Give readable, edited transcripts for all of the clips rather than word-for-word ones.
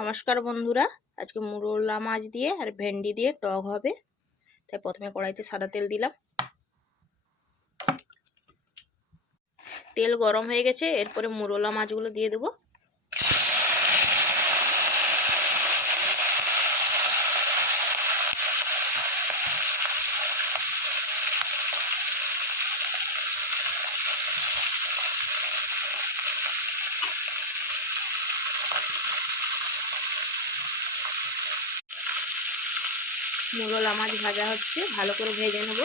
নমস্কার বন্ধুরা, আজকে মুরলা মাছ দিয়ে আর ভেন্ডি দিয়ে টক হবে। তাই প্রথমে কড়াইতে সাদা তেল দিলাম। তেল গরম হয়ে গেছে, এরপরে মুরলা মাছগুলো দিয়ে দেবো। মুরলা মাছ ভাজা হচ্ছে, ভালো করে ভেজে নেব।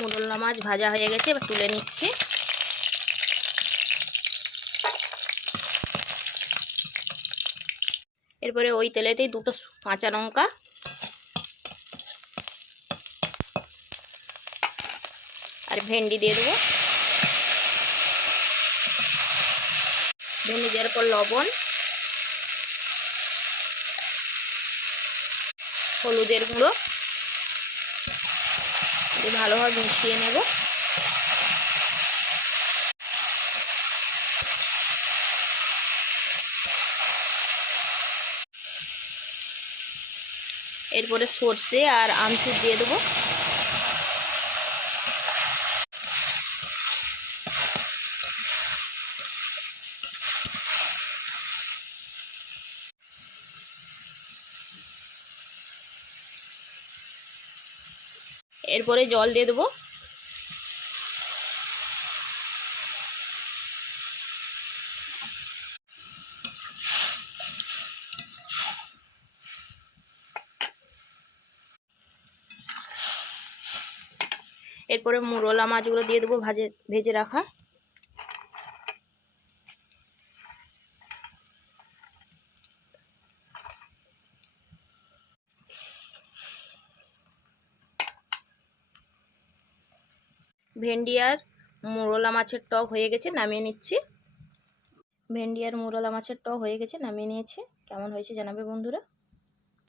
মুরলা মাছ ভাজা হয়ে গেছে, এবার তুলে নিচ্ছি। এরপরে ওই তেলেতেই দুটো কাঁচা লঙ্কা আর ভেন্ডি দিয়ে দেবো। ভেন্ডি দেওয়ার পর লবণ, হলুদের গুঁড়ো ভালোভাবে মিশিয়ে নেব। এরপরে সর্ষে আর আমচুর দিয়ে দেবো। এরপরে জল দিয়ে দেবো। এরপরে মুরলা মাছগুলো দিয়ে দেবো ভেজে রাখা। ভেন্ডি আর মুরলা মাছের টক হয়ে গেছে, নামিয়ে নিচ্ছি। ভেন্ডি আর মুরলা মাছের টক হয়ে গেছে, নামিয়ে নিয়েছি। কেমন হয়েছে জানাবে বন্ধুরা।